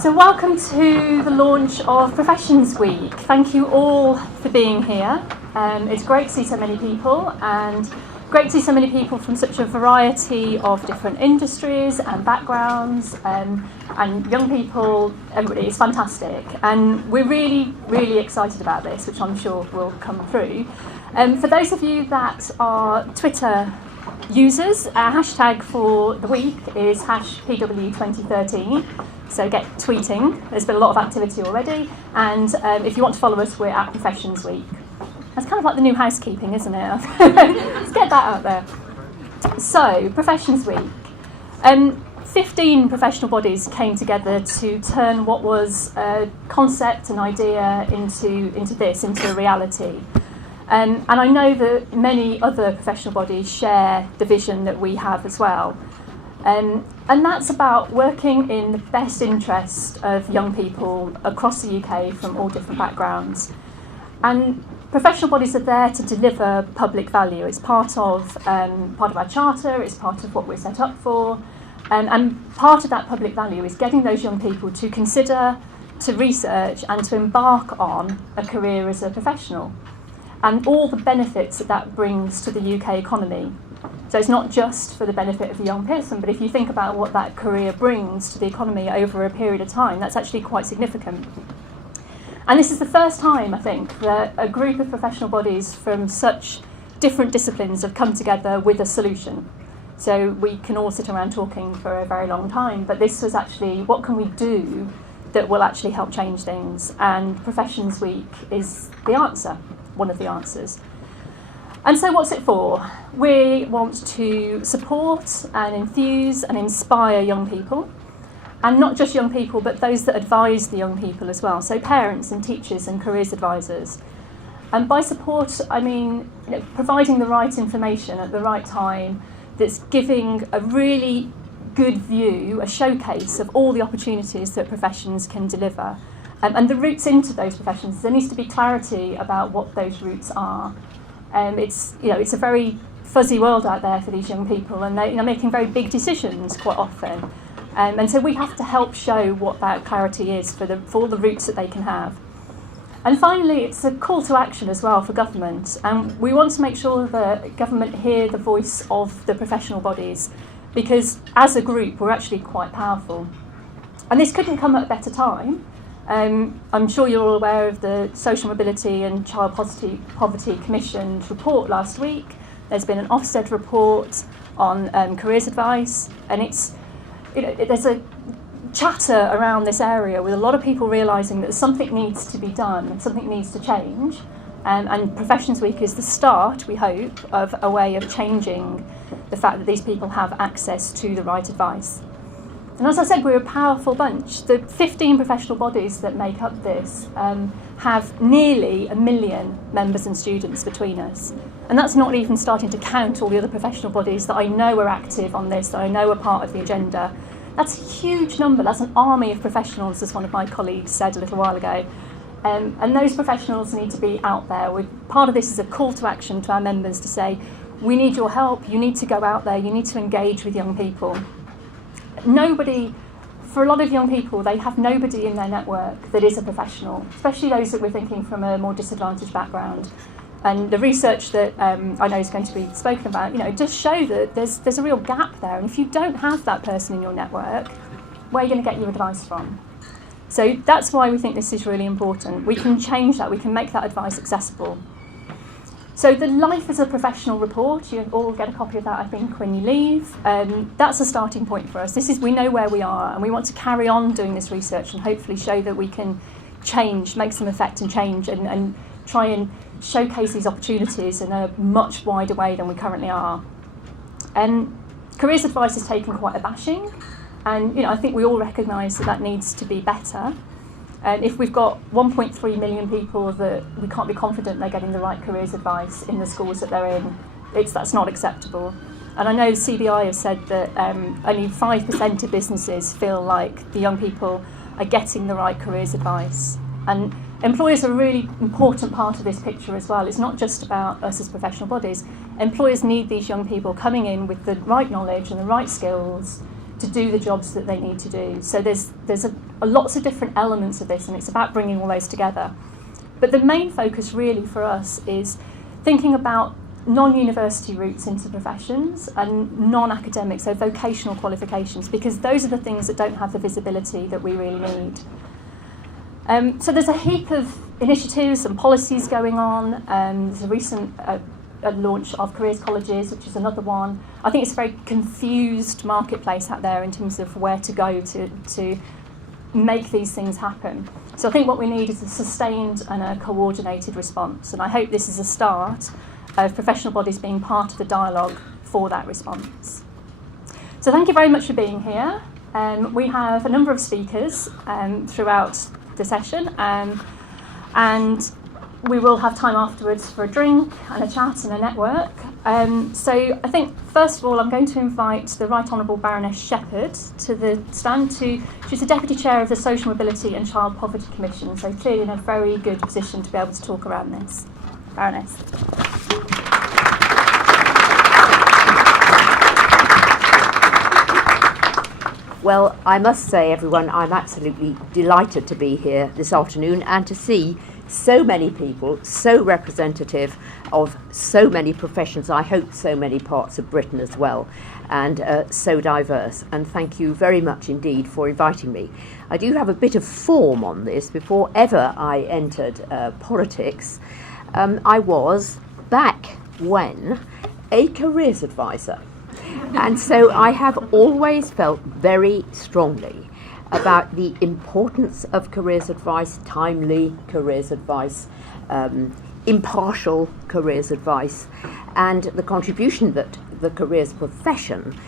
So welcome to the launch of Professions Week. Thank you all for being here. It's great to see so many people, and great to see so many people from such a variety of different industries and backgrounds, and young people, everybody. It's fantastic. And we're really, really excited about this, which I'm sure will come through. For those of you that are Twitter users, our hashtag for the week is #PW2013. So get tweeting. There's been a lot of activity already, and if you want to follow us, we're at Professions Week. That's kind of like the new housekeeping, isn't it? Let's get that out there. So, Professions Week. 15 professional bodies came together to turn what was a concept, an idea, into a reality. And I know that many other professional bodies share the vision that we have as well. And that's about working in the best interest of young people across the UK from all different backgrounds. And professional bodies are there to deliver public value. It's part of our charter, it's part of what we're set up for. And part of that public value is getting those young people to consider, to research and to embark on a career as a professional. And all the benefits that brings to the UK economy. So it's not just for the benefit of the young person, but if you think about what that career brings to the economy over a period of time, that's actually quite significant. And this is the first time, I think, that a group of professional bodies from such different disciplines have come together with a solution. So we can all sit around talking for a very long time, but this was actually, what can we do that will actually help change things? And Professions Week is the answer, one of the answers. And so what's it for? We want to support and enthuse and inspire young people, and not just young people, but those that advise the young people as well, so parents and teachers and careers advisors. And by support, I mean providing the right information at the right time that's giving a really good view, a showcase of all the opportunities that professions can deliver. And the routes into those professions, there needs to be clarity about what those routes are. It's a very fuzzy world out there for these young people, and they're making very big decisions quite often. And so we have to help show what that clarity is for all the routes that they can have. And finally, it's a call to action as well for government. And we want to make sure that government hear the voice of the professional bodies, because as a group, we're actually quite powerful. And this couldn't come at a better time. I'm sure you're all aware of the Social Mobility and Child Poverty Commission's report last week. There's been an Ofsted report on careers advice, and there's a chatter around this area with a lot of people realising that something needs to be done, something needs to change, and Professions Week is the start, we hope, of a way of changing the fact that these people have access to the right advice. And as I said, we're a powerful bunch. The 15 professional bodies that make up this have nearly 1 million members and students between us. And that's not even starting to count all the other professional bodies that I know are active on this, that I know are part of the agenda. That's a huge number. That's an army of professionals, as one of my colleagues said a little while ago. And those professionals need to be out there. Part of this is a call to action to our members to say, we need your help, you need to go out there, you need to engage with young people. For a lot of young people, they have nobody in their network that is a professional, especially those that we're thinking from a more disadvantaged background. And the research that I know is going to be spoken about, does show that there's a real gap there. And if you don't have that person in your network, where are you going to get your advice from? So that's why we think this is really important. We can change that, we can make that advice accessible. So the Life as a Professional report, you all get a copy of that, I think, when you leave. That's a starting point for us. We know where we are, and we want to carry on doing this research and hopefully show that we can change, make some effect and change, and try and showcase these opportunities in a much wider way than we currently are. Careers advice has taken quite a bashing, and I think we all recognise that needs to be better. And if we've got 1.3 million people that we can't be confident they're getting the right careers advice in the schools that they're in, that's not acceptable. And I know CBI has said that only 5% of businesses feel like the young people are getting the right careers advice. And employers are a really important part of this picture as well. It's not just about us as professional bodies. Employers need these young people coming in with the right knowledge and the right skills to do the jobs that they need to do. So there's lots of different elements of this, and it's about bringing all those together. But the main focus really for us is thinking about non-university routes into professions and non-academic, so vocational qualifications, because those are the things that don't have the visibility that we really need. So there's a heap of initiatives and policies going on. There's a recent launch of careers colleges, which is another one. I think it's a very confused marketplace out there in terms of where to go to make these things happen. So I think what we need is a sustained and a coordinated response, and I hope this is a start of professional bodies being part of the dialogue for that response. So thank you very much for being here. We have a number of speakers throughout the session, and we will have time afterwards for a drink and a chat and a network. So I think first of all I'm going to invite the Right Honourable Baroness Shepherd to the stand. She's the Deputy Chair of the Social Mobility and Child Poverty Commission, so clearly in a very good position to be able to talk around this. Baroness. Well, I must say, everyone, I'm absolutely delighted to be here this afternoon and to see so many people, so representative of so many professions, I hope so many parts of Britain as well, and so diverse. And thank you very much indeed for inviting me. I do have a bit of form on this. Before ever I entered politics, I was, back when, a careers advisor. And so I have always felt very strongly about the importance of careers advice, timely careers advice, impartial careers advice, and the contribution that the careers profession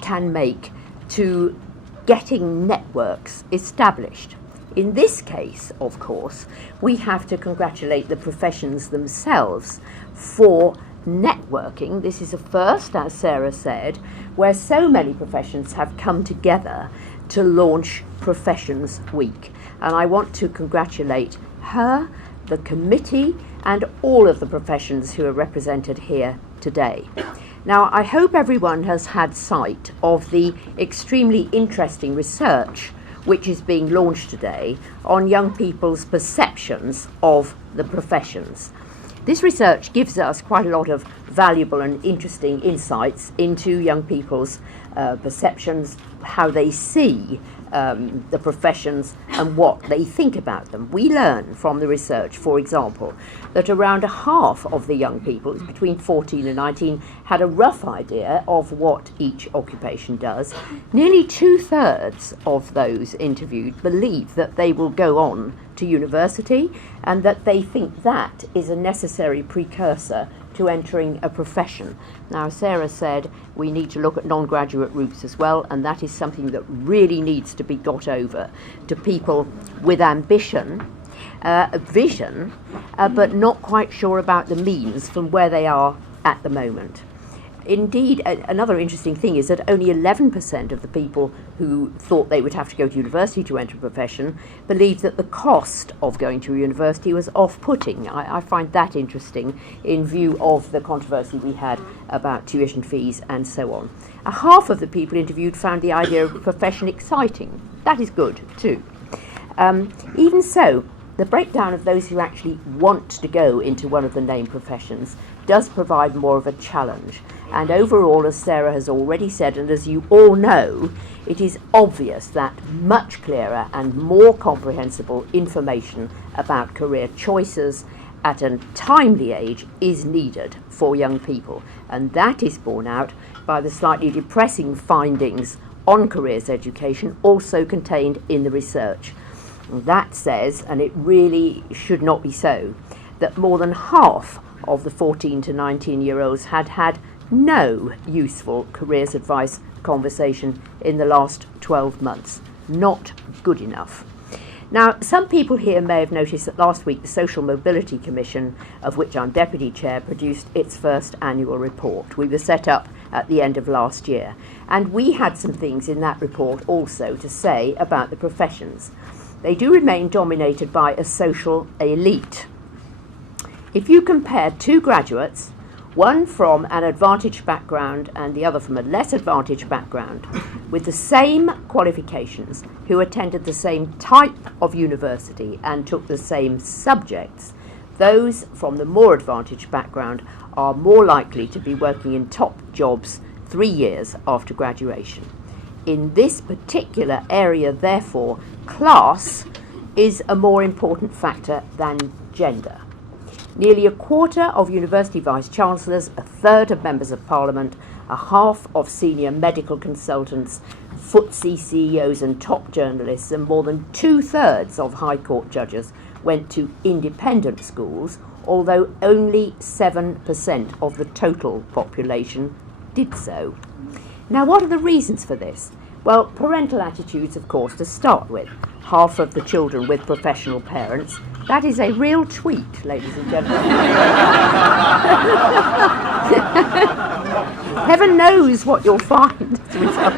can make to getting networks established. In this case, of course, we have to congratulate the professions themselves for networking. This is a first, as Sarah said, where so many professions have come together to launch Professions Week. And I want to congratulate her, the committee, and all of the professions who are represented here today. Now, I hope everyone has had sight of the extremely interesting research which is being launched today on young people's perceptions of the professions. This research gives us quite a lot of valuable and interesting insights into young people's perceptions, how they see the professions and what they think about them. We learn from the research, for example, that around half of the young people between 14 and 19 had a rough idea of what each occupation does. Nearly 2/3 of those interviewed believe that they will go on to university and that they think that is a necessary precursor to entering a profession. Now, Sarah said we need to look at non-graduate routes as well, and that is something that really needs to be got over to people with ambition, vision, but not quite sure about the means from where they are at the moment. Indeed, another interesting thing is that only 11% of the people who thought they would have to go to university to enter a profession believed that the cost of going to university was off-putting. I find that interesting in view of the controversy we had about tuition fees and so on. Half of the people interviewed found the idea of a profession exciting. That is good too. Even so, the breakdown of those who actually want to go into one of the named professions does provide more of a challenge. And overall, as Sarah has already said, and as you all know, it is obvious that much clearer and more comprehensible information about career choices at a timely age is needed for young people. And that is borne out by the slightly depressing findings on careers education also contained in the research. That says, and it really should not be so, that more than half of the 14 to 19-year-olds had had no useful careers advice conversation in the last 12 months. Not good enough. Now, some people here may have noticed that last week the Social Mobility Commission, of which I'm Deputy Chair, produced its first annual report. We were set up at the end of last year, and we had some things in that report also to say about the professions. They do remain dominated by a social elite. If you compare two graduates one from an advantaged background and the other from a less advantaged background, with the same qualifications, who attended the same type of university and took the same subjects, those from the more advantaged background are more likely to be working in top jobs 3 years after graduation. In this particular area, therefore, class is a more important factor than gender. Nearly a quarter of university vice-chancellors, a third of members of parliament, a half of senior medical consultants, FTSE CEOs and top journalists, and more than 2/3 of High Court judges went to independent schools, although only 7% of the total population did so. Now, what are the reasons for this? Well, parental attitudes, of course, to start with. Half of the children with professional parents. That is a real tweet, ladies and gentlemen. Heaven knows what you'll find as a result.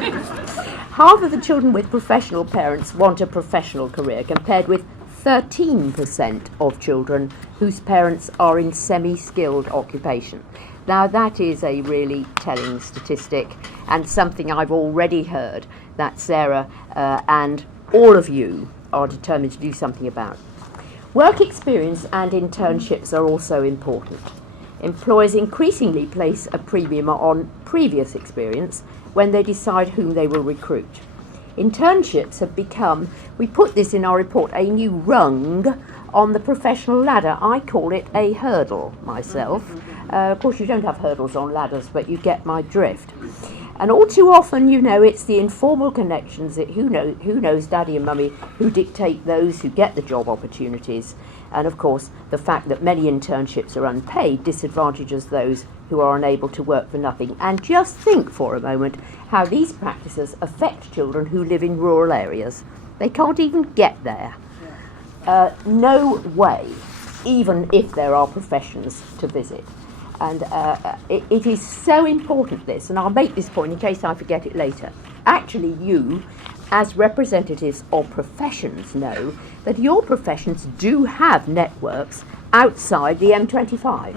Half of the children with professional parents want a professional career, compared with 13% of children whose parents are in semi-skilled occupation. Now, that is a really telling statistic, and something I've already heard that Sarah and all of you are determined to do something about. Work experience and internships are also important. Employers increasingly place a premium on previous experience when they decide whom they will recruit. Internships have become, we put this in our report, a new rung on the professional ladder. I call it a hurdle myself. Of course, you don't have hurdles on ladders, but you get my drift. And all too often, you know, it's the informal connections that who knows daddy and mummy who dictate those who get the job opportunities. And of course, the fact that many internships are unpaid disadvantages those who are unable to work for nothing. And just think for a moment how these practices affect children who live in rural areas. They can't even get there. No way, even if there are professions to visit. And it is so important, this, and I'll make this point in case I forget it later. Actually, you, as representatives of professions, know that your professions do have networks outside the M25.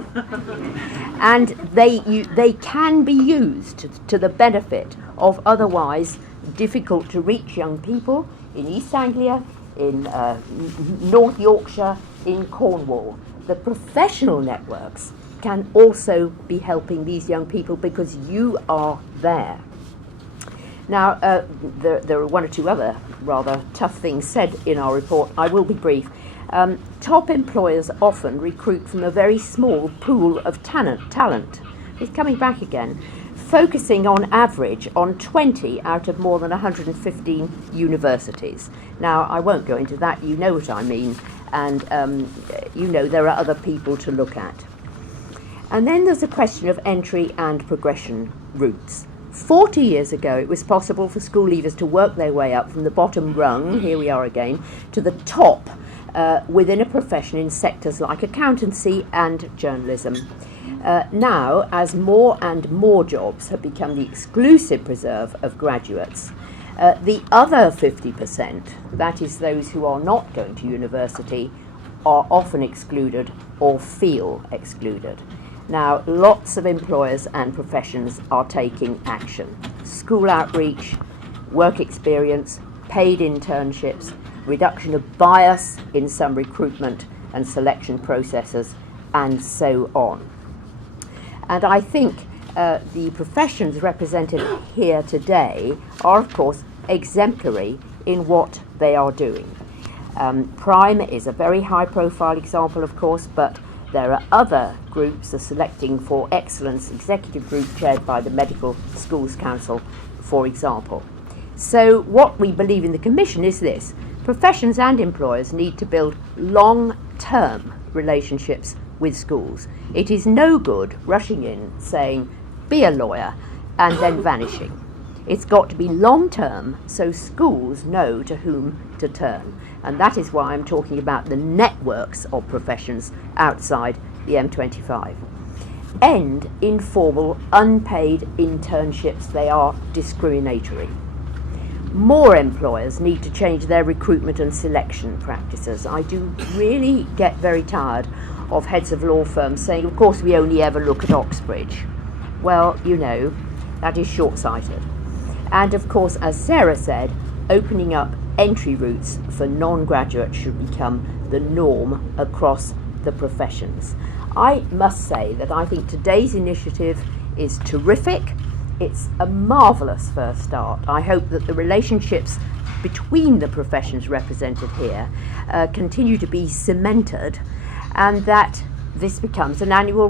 And they can be used to the benefit of otherwise difficult to reach young people in East Anglia, in North Yorkshire, in Cornwall. The professional networks can also be helping these young people because you are there. Now, there are one or two other rather tough things said in our report. I will be brief. Top employers often recruit from a very small pool of talent. It's coming back again, focusing on average on 20 out of more than 115 universities. Now, I won't go into that, you know what I mean, and you know there are other people to look at. And then there's a question of entry and progression routes. 40 years ago, it was possible for school leavers to work their way up from the bottom rung, here we are again, to the top within a profession in sectors like accountancy and journalism. Now, as more and more jobs have become the exclusive preserve of graduates, the other 50%, that is those who are not going to university, are often excluded or feel excluded. Now, lots of employers and professions are taking action. School outreach, work experience, paid internships, reduction of bias in some recruitment and selection processes, and so on. And I think the professions represented here today are, of course, exemplary in what they are doing. Prime is a very high-profile example, of course, but there are other groups, the Selecting for Excellence executive group chaired by the Medical Schools Council, for example. So what we believe in the Commission is this: professions and employers need to build long-term relationships with schools. It is no good rushing in, saying, be a lawyer, and then vanishing. It's got to be long-term so schools know to whom to turn. And that is why I'm talking about the networks of professions outside the M25. End informal, unpaid internships. They are discriminatory. More employers need to change their recruitment and selection practices. I do really get very tired of heads of law firms saying, of course, we only ever look at Oxbridge. Well, you know, that is short-sighted. And of course, as Sarah said, opening up entry routes for non-graduates should become the norm across the professions. I must say that I think today's initiative is terrific. It's a marvellous first start. I hope that the relationships between the professions represented here continue to be cemented, and that this becomes an annual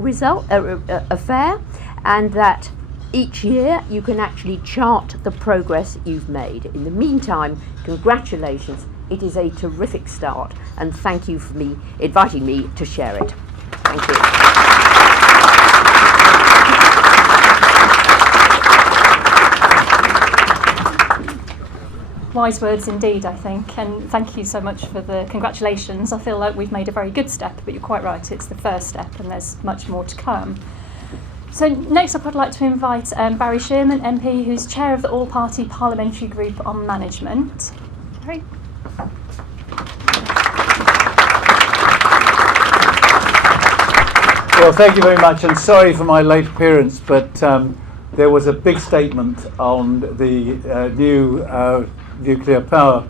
affair, and that each year you can actually chart the progress you've made. In the meantime, congratulations. It is a terrific start, and thank you for inviting me to share it. Thank you. Wise words indeed, I think, and thank you so much for the congratulations. I feel like we've made a very good step, but you're quite right, it's the first step and there's much more to come. So next up I'd like to invite Barry Shearman, MP, who's chair of the All-Party Parliamentary Group on Management. Barry. Well, thank you very much, and sorry for my late appearance, but there was a big statement on the new nuclear power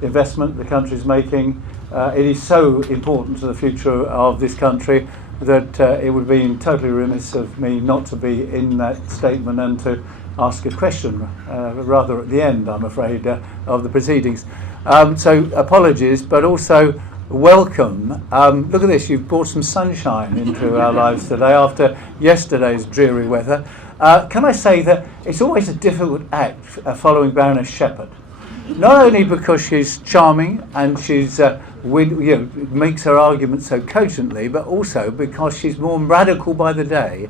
investment the country's making. It is so important to the future of this country that it would be totally remiss of me not to be in that statement and to ask a question, rather at the end, I'm afraid, of the proceedings. So apologies, but also welcome. Look at this, you've brought some sunshine into our lives today after yesterday's dreary weather. Can I say that it's always a difficult act following Baroness Shepherd, not only because she's charming and she's makes her argument so cogently, but also because she's more radical by the day.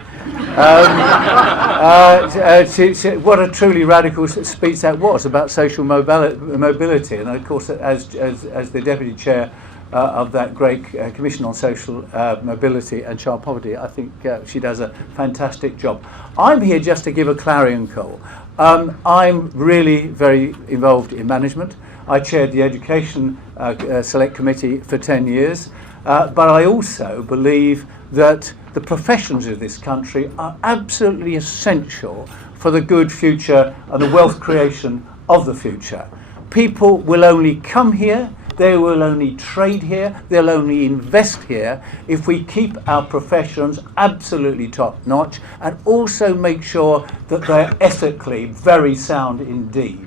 What a truly radical speech that was about social mobility, and of course, as the deputy chair of that great Commission on Social Mobility and Child Poverty, I think she does a fantastic job. I'm here just to give a clarion call. I'm really very involved in management. I chaired the Education Select Committee for 10 years, but I also believe that the professions of this country are absolutely essential for the good future and the wealth creation of the future. People will only come here, they will only trade here, they'll only invest here if we keep our professions absolutely top notch and also make sure that they're ethically very sound indeed.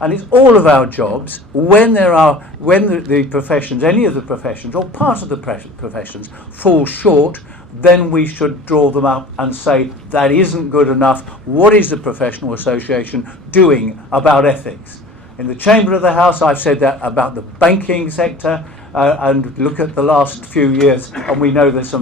And it's all of our jobs when the professions, any of the professions or part of the professions fall short, then we should draw them up and say that isn't good enough. What is the professional association doing about ethics? In the Chamber of the House, I've said that about the banking sector, and look at the last few years, and we know there's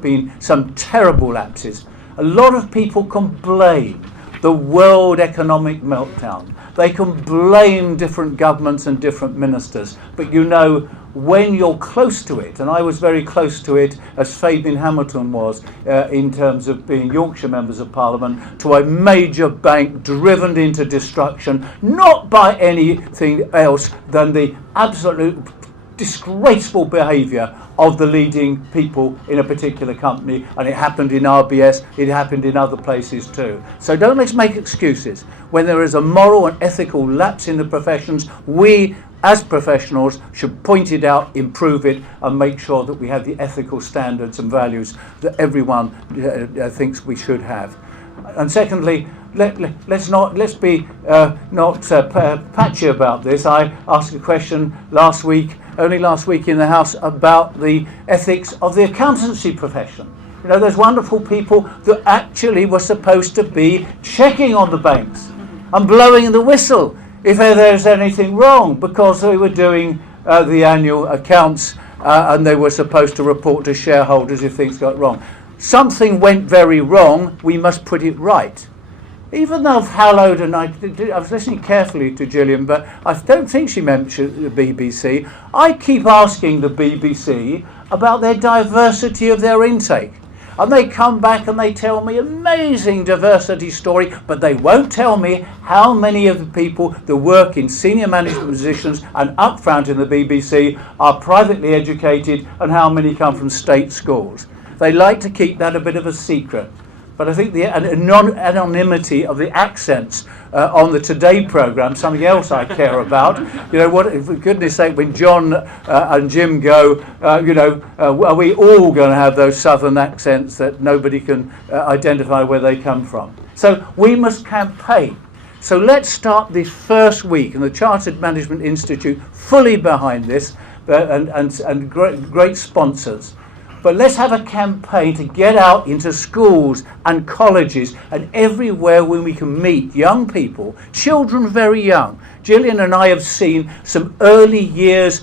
been some terrible lapses. A lot of people can blame the world economic meltdown. They can blame different governments and different ministers, but you know, when you're close to it, and I was very close to it as Fabian Hamilton was in terms of being Yorkshire members of Parliament, to a major bank driven into destruction, not by anything else than the absolute disgraceful behaviour of the leading people in a particular company, and it happened in RBS, it happened in other places too. So don't let's make excuses. When there is a moral and ethical lapse in the professions, we as professionals should point it out, improve it, and make sure that we have the ethical standards and values that everyone thinks we should have. And secondly, let's be not patchy about this. I asked a question only last week in the House about the ethics of the accountancy profession. You know, those wonderful people that actually were supposed to be checking on the banks and blowing the whistle if there's anything wrong, because they were doing the annual accounts and they were supposed to report to shareholders if things got wrong. Something went very wrong, we must put it right. Even though I've hallowed, and I was listening carefully to Gillian, but I don't think she mentioned the BBC. I keep asking the BBC about their diversity of their intake. And they come back and they tell me amazing diversity story, but they won't tell me how many of the people that work in senior management positions and up front in the BBC are privately educated and how many come from state schools. They like to keep that a bit of a secret. But I think the anonymity of the accents on the Today programme, something else I care about. You know, what, for goodness sake, when John and Jim go, are we all going to have those southern accents that nobody can identify where they come from? So we must campaign. So let's start this first week, and the Chartered Management Institute fully behind this, and great sponsors. But let's have a campaign to get out into schools and colleges and everywhere when we can meet young people, children very young. Gillian and I have seen some early years,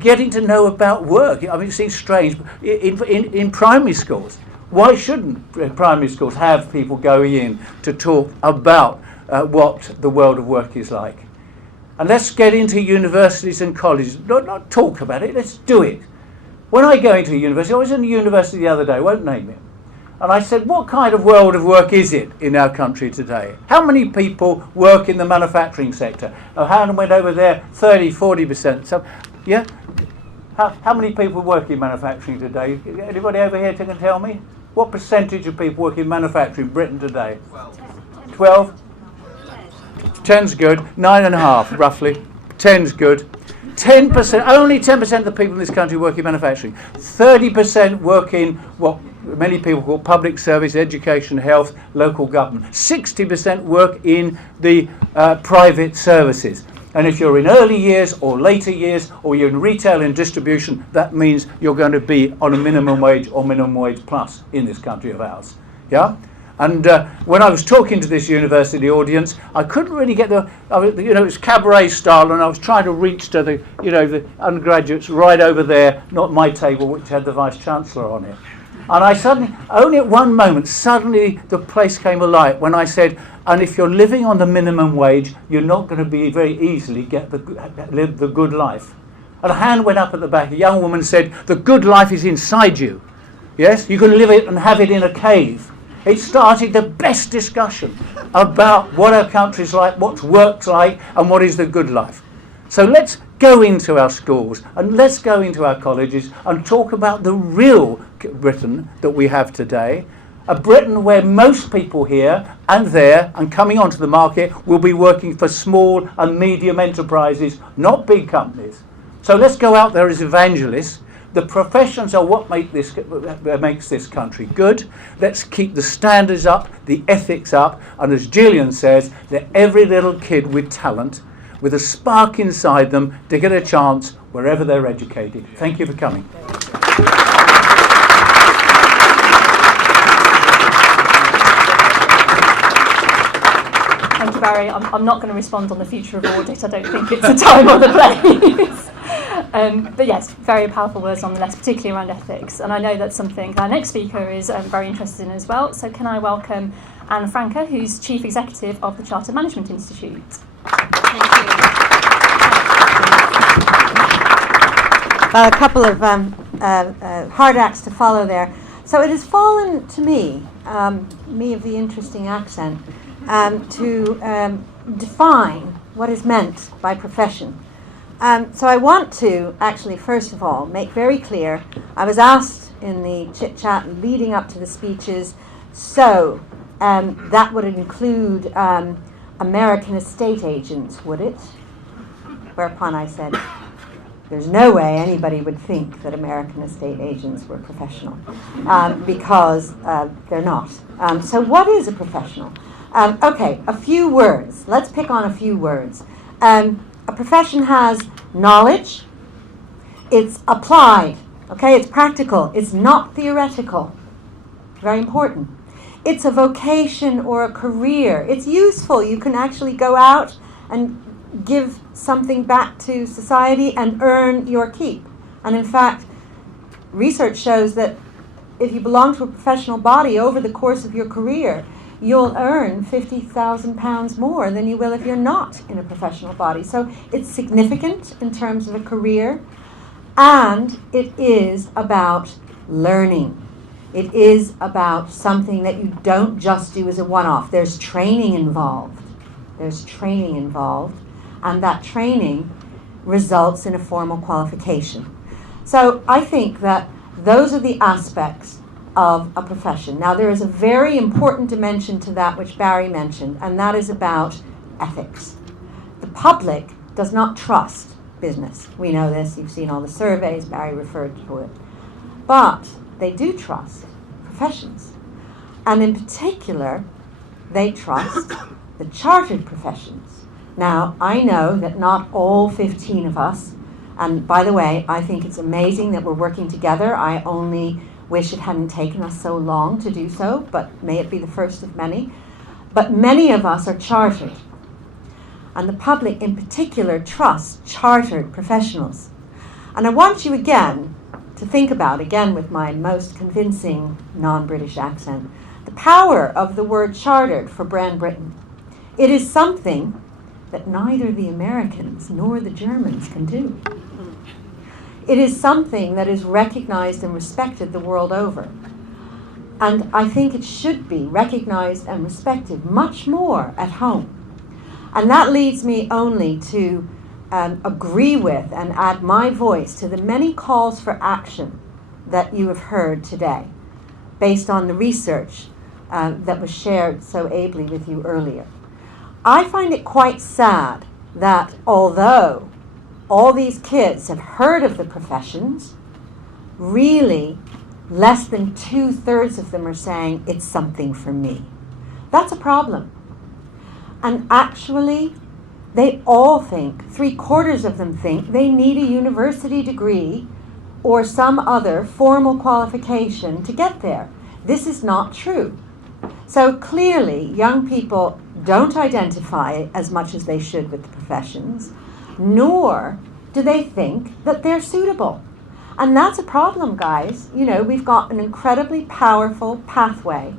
getting to know about work. I mean, it seems strange, but in primary schools. Why shouldn't primary schools have people going in to talk about what the world of work is like? And let's get into universities and colleges. Not talk about it, let's do it. When I go into a university, I was in a university the other day, I won't name it, and I said, what kind of world of work is it in our country today? How many people work in the manufacturing sector? Hannah went over there, 30-40%. So, yeah? How many people work in manufacturing today? Anybody over here can tell me? What percentage of people work in manufacturing in Britain today? 12? 10's good. 9.5, roughly. 10's good. 10%, only 10% of the people in this country work in manufacturing. 30% work in what many people call public service, education, health, local government. 60% work in the private services. And if you're in early years or later years, or you're in retail and distribution, that means you're going to be on a minimum wage or minimum wage plus in this country of ours. Yeah? And when I was talking to this university audience, I couldn't really get it's cabaret style, and I was trying to reach to the undergraduates right over there, not my table, which had the Vice Chancellor on it. And I suddenly, only at one moment, suddenly the place came alive when I said, and if you're living on the minimum wage, you're not going to be very easily live the good life. And a hand went up at the back. A young woman said, the good life is inside you. Yes, you can live it and have it in a cave. It started the best discussion about what our country's like, what work's like, and what is the good life. So let's go into our schools and let's go into our colleges and talk about the real Britain that we have today. A Britain where most people here and there and coming onto the market will be working for small and medium enterprises, not big companies. So let's go out there as evangelists. The professions are what makes this country good. Let's keep the standards up, the ethics up, and as Gillian says, let every little kid with talent, with a spark inside them, to get a chance wherever they're educated. Thank you for coming. Thank you, Barry. I'm not going to respond on the future of audit. I don't think it's the time or the place. But yes, very powerful words nonetheless, particularly around ethics. And I know that's something our next speaker is very interested in as well. So can I welcome Anne Franca, who's Chief Executive of the Chartered Management Institute. Thank you. Well, a couple of hard acts to follow there. So it has fallen to me, me of the interesting accent, to define what is meant by profession. So I want to actually, first of all, make very clear, I was asked in the chit-chat leading up to the speeches, so that would include American estate agents, would it? Whereupon I said, there's no way anybody would think that American estate agents were professional, because they're not. So what is a professional? Okay, a few words. Let's pick on a few words. A profession has knowledge, it's applied, okay, it's practical, it's not theoretical, very important. It's a vocation or a career, it's useful, you can actually go out and give something back to society and earn your keep. And in fact, research shows that if you belong to a professional body over the course of your career, you'll earn £50,000 more than you will if you're not in a professional body. So it's significant in terms of a career, and it is about learning. It is about something that you don't just do as a one-off. There's training involved. There's training involved, and that training results in a formal qualification. So I think that those are the aspects of a profession. Now, there is a very important dimension to that which Barry mentioned, and that is about ethics. The public does not trust business. We know this. You've seen all the surveys. Barry referred to it. But they do trust professions. And in particular, they trust the chartered professions. Now, I know that not all 15 of us, and by the way, I think it's amazing that we're working together. I only wish it hadn't taken us so long to do so, but may it be the first of many. But many of us are chartered. And the public in particular trusts chartered professionals. And I want you again to think about, again with my most convincing non-British accent, the power of the word chartered for Brand Britain. It is something that neither the Americans nor the Germans can do. It is something that is recognized and respected the world over. And I think it should be recognized and respected much more at home. And that leads me only to agree with and add my voice to the many calls for action that you have heard today, based on the research that was shared so ably with you earlier. I find it quite sad that although all these kids have heard of the professions, really less than 2/3 of them are saying it's something for me. That's a problem. And actually, they all think, 3/4 of them think, they need a university degree or some other formal qualification to get there. This is not true. So clearly, young people don't identify as much as they should with the professions, nor do they think that they're suitable. And that's a problem, guys. You know, we've got an incredibly powerful pathway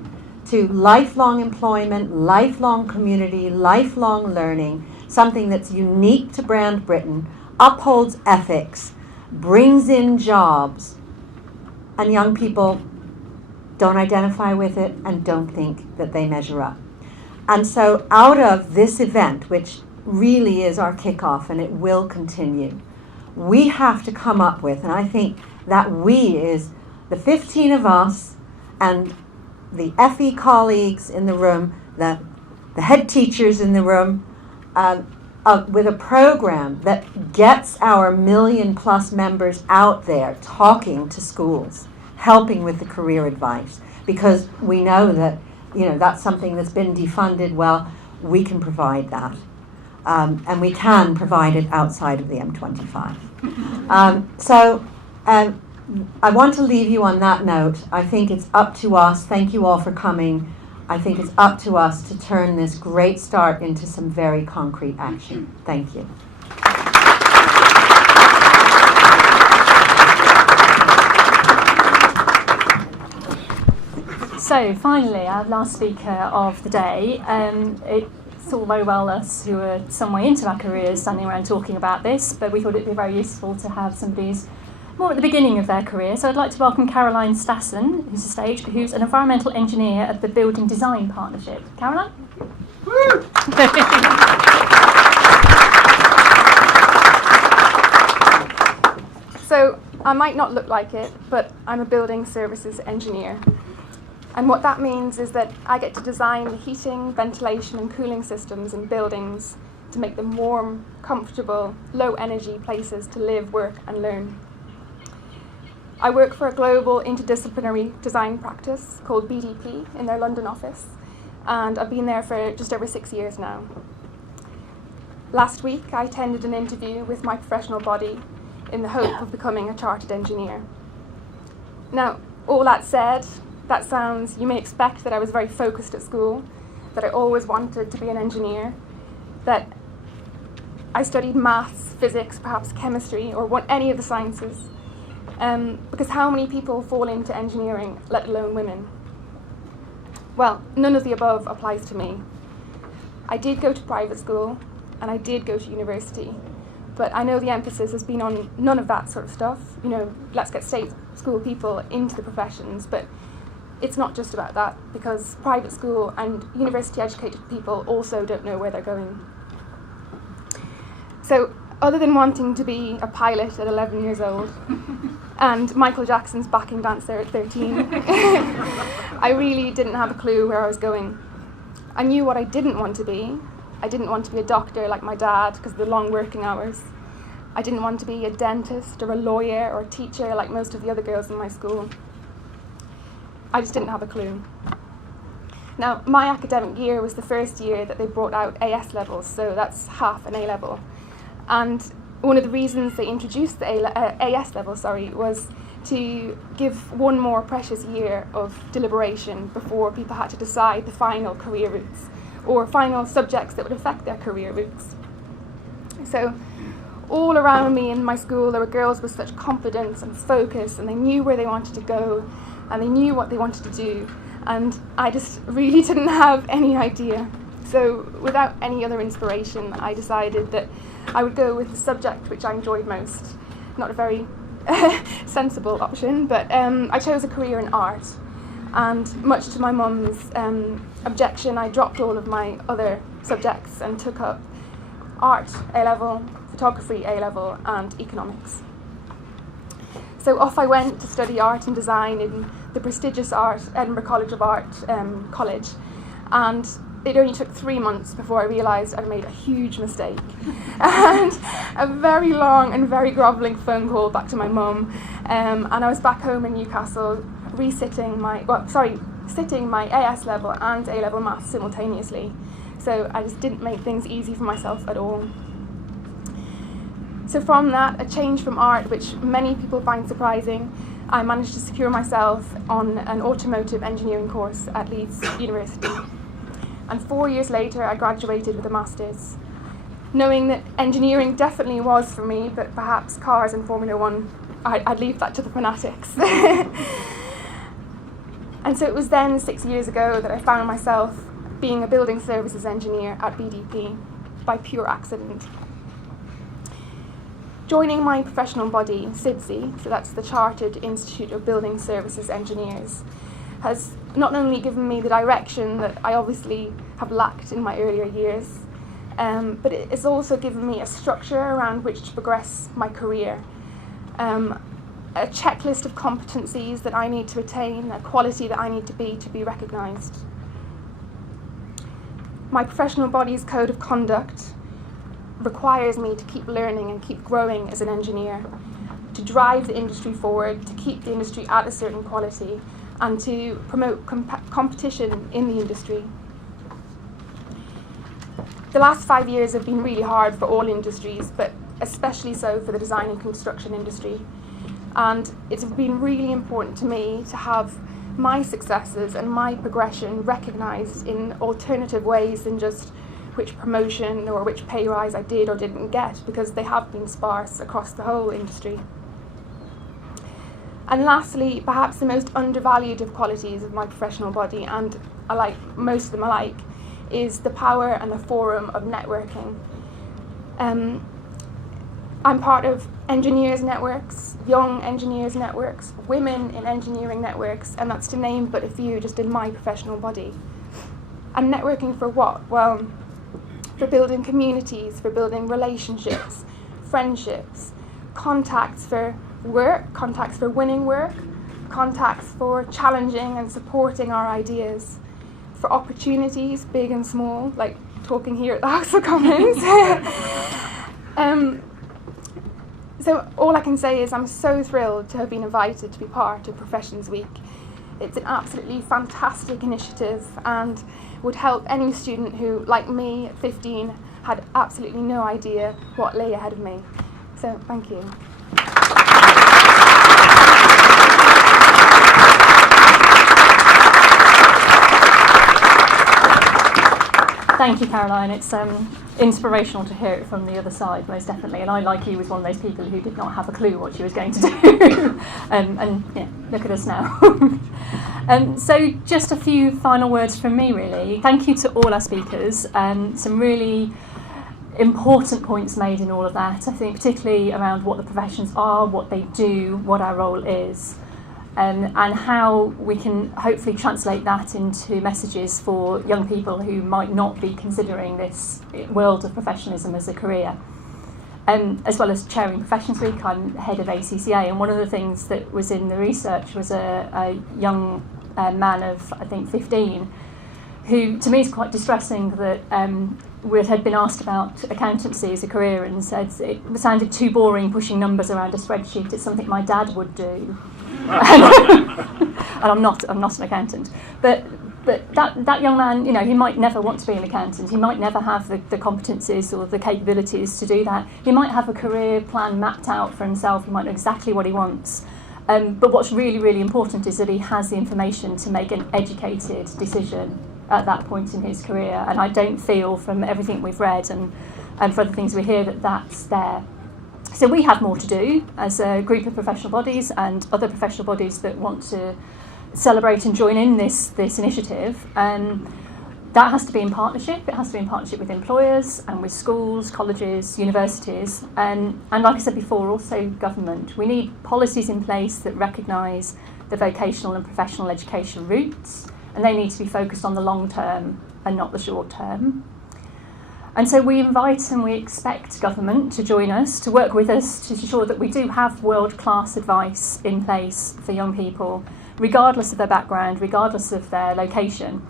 to lifelong employment, lifelong community, lifelong learning, something that's unique to Brand Britain, upholds ethics, brings in jobs, and young people don't identify with it and don't think that they measure up. And so out of this event, which really is our kickoff and it will continue, we have to come up with, and I think that we is the 15 of us and the FE colleagues in the room, the head teachers in the room, with a program that gets our 1 million+ members out there talking to schools, helping with the career advice, because we know that, you know, that's something that's been defunded. Well, we can provide that, and we can provide it outside of the M25. I want to leave you on that note. I think it's up to us. Thank you all for coming. I think it's up to us to turn this great start into some very concrete action. Thank you. So finally, our last speaker of the day. It's all very well us who are some way into our careers standing around talking about this, but we thought it'd be very useful to have somebody who's more at the beginning of their career. So I'd like to welcome Caroline Stassen, who's on stage, who's an environmental engineer at the Building Design Partnership. Caroline? Woo! So I might not look like it, but I'm a building services engineer. And what that means is that I get to design the heating, ventilation and cooling systems in buildings to make them warm, comfortable, low energy places to live, work and learn. I work for a global interdisciplinary design practice called BDP in their London office, and I've been there for just over 6 years now. Last week I attended an interview with my professional body in the hope of becoming a chartered engineer. Now, all that said, that sounds, you may expect that I was very focused at school, that I always wanted to be an engineer, that I studied maths, physics, perhaps chemistry, or any of the sciences. Because how many people fall into engineering, let alone women? Well, none of the above applies to me. I did go to private school, and I did go to university, but I know the emphasis has been on none of that sort of stuff. You know, let's get state school people into the professions, but it's not just about that, because private school and university educated people also don't know where they're going. So other than wanting to be a pilot at 11 years old and Michael Jackson's backing dancer at 13, I really didn't have a clue where I was going. I knew what I didn't want to be. I didn't want to be a doctor like my dad because of the long working hours. I didn't want to be a dentist or a lawyer or a teacher like most of the other girls in my school. I just didn't have a clue. Now, my academic year was the first year that they brought out AS levels, so that's half an A level. And one of the reasons they introduced the AS level, was to give one more precious year of deliberation before people had to decide the final career routes or final subjects that would affect their career routes. So all around me in my school there were girls with such confidence and focus, and they knew where they wanted to go and they knew what they wanted to do, and I just really didn't have any idea. So without any other inspiration, I decided that I would go with the subject which I enjoyed most. Not a very sensible option, but I chose a career in art, and much to my mum's objection, I dropped all of my other subjects and took up art A-level, photography A-level and economics. So off I went to study art and design in the prestigious Edinburgh College of Art college, and it only took 3 months before I realised I'd made a huge mistake. And a very long and very grovelling phone call back to my mum, and I was back home in Newcastle sitting my AS level and A-level maths simultaneously. So I just didn't make things easy for myself at all. So from that, a change from art, which many people find surprising, I managed to secure myself on an automotive engineering course at Leeds University. And 4 years later, I graduated with a master's, knowing that engineering definitely was for me, but perhaps cars and Formula One, I'd leave that to the fanatics. And so it was then 6 years ago that I found myself being a building services engineer at BDP by pure accident. Joining my professional body, CIBSE, so that's the Chartered Institute of Building Services Engineers, has not only given me the direction that I obviously have lacked in my earlier years, but it's also given me a structure around which to progress my career, a checklist of competencies that I need to attain, a quality that I need to be recognised. My professional body's code of conduct requires me to keep learning and keep growing as an engineer, to drive the industry forward, to keep the industry at a certain quality, and to promote competition in the industry. The last 5 years have been really hard for all industries, but especially so for the design and construction industry. And it's been really important to me to have my successes and my progression recognised in alternative ways than just which promotion or which pay rise I did or didn't get, because they have been sparse across the whole industry. And lastly, perhaps the most undervalued of qualities of my professional body, and I like most of them alike, is the power and the forum of networking. I'm part of engineers networks, young engineers networks, women in engineering networks, and that's to name but a few just in my professional body. And networking for what? Well, for building communities, for building relationships, friendships, contacts for work, contacts for winning work, contacts for challenging and supporting our ideas, for opportunities, big and small, like talking here at the House of Commons. So all I can say is I'm so thrilled to have been invited to be part of Professions Week. It's an absolutely fantastic initiative and would help any student who, like me at 15, had absolutely no idea what lay ahead of me. So thank you. Thank you, Caroline. It's inspirational to hear it from the other side, most definitely. And I, like you, was one of those people who did not have a clue what she was going to do. And yeah, look at us now. So just a few final words from me, really. Thank you to all our speakers. Some really important points made in all of that. I think particularly around what the professions are, what they do, what our role is. and how we can hopefully translate that into messages for young people who might not be considering this world of professionalism as a career. As well as chairing Professions Week, I'm head of ACCA, and one of the things that was in the research was a young man of, I think, 15, who to me is quite distressing that we had been asked about accountancy as a career and said it sounded too boring pushing numbers around a spreadsheet. It's something my dad would do. And I'm not an accountant. But that young man, you know, he might never want to be an accountant. He might never have the competencies or the capabilities to do that. He might have a career plan mapped out for himself. He might know exactly what he wants. But what's really, really important is that he has the information to make an educated decision at that point in his career. And I don't feel from everything we've read and for the things we hear that that's there. So we have more to do as a group of professional bodies and other professional bodies that want to celebrate and join in this initiative. That has to be in partnership. It has to be in partnership with employers and with schools, colleges, universities, and like I said before, also government. We need policies in place that recognise the vocational and professional education routes, and they need to be focused on the long term and not the short term. And so we invite and we expect government to join us, to work with us to ensure that we do have world-class advice in place for young people, regardless of their background, regardless of their location.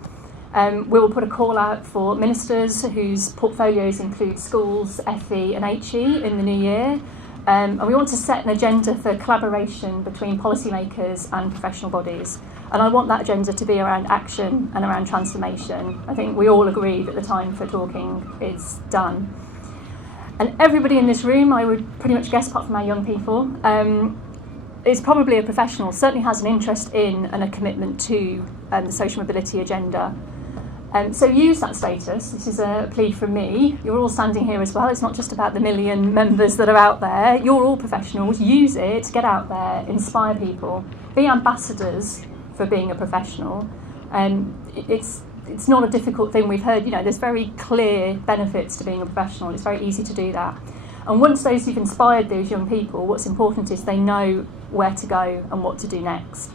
We will put a call out for ministers whose portfolios include schools, FE and HE in the new year. And we want to set an agenda for collaboration between policymakers and professional bodies. And I want that agenda to be around action and around transformation. I think we all agree that the time for talking is done. And everybody in this room, I would pretty much guess, apart from our young people, is probably a professional, certainly has an interest in and a commitment to the social mobility agenda. So use that status. This is a plea from me. You're all standing here as well. It's not just about the million members that are out there. You're all professionals. Use it, get out there, inspire people, be ambassadors for being a professional. It's not a difficult thing. We've heard, there's very clear benefits to being a professional. It's very easy to do that. And once you've inspired those young people, what's important is they know where to go and what to do next.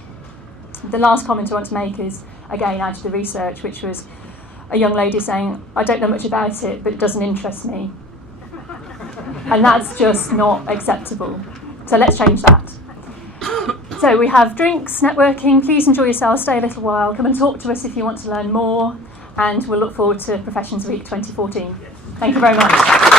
The last comment I want to make is, again, out of the research, which was a young lady saying, I don't know much about it, but it doesn't interest me. And that's just not acceptable. So let's change that. So we have drinks, networking. Please enjoy yourselves, stay a little while. Come and talk to us if you want to learn more. And we'll look forward to Professions Week 2014. Thank you very much.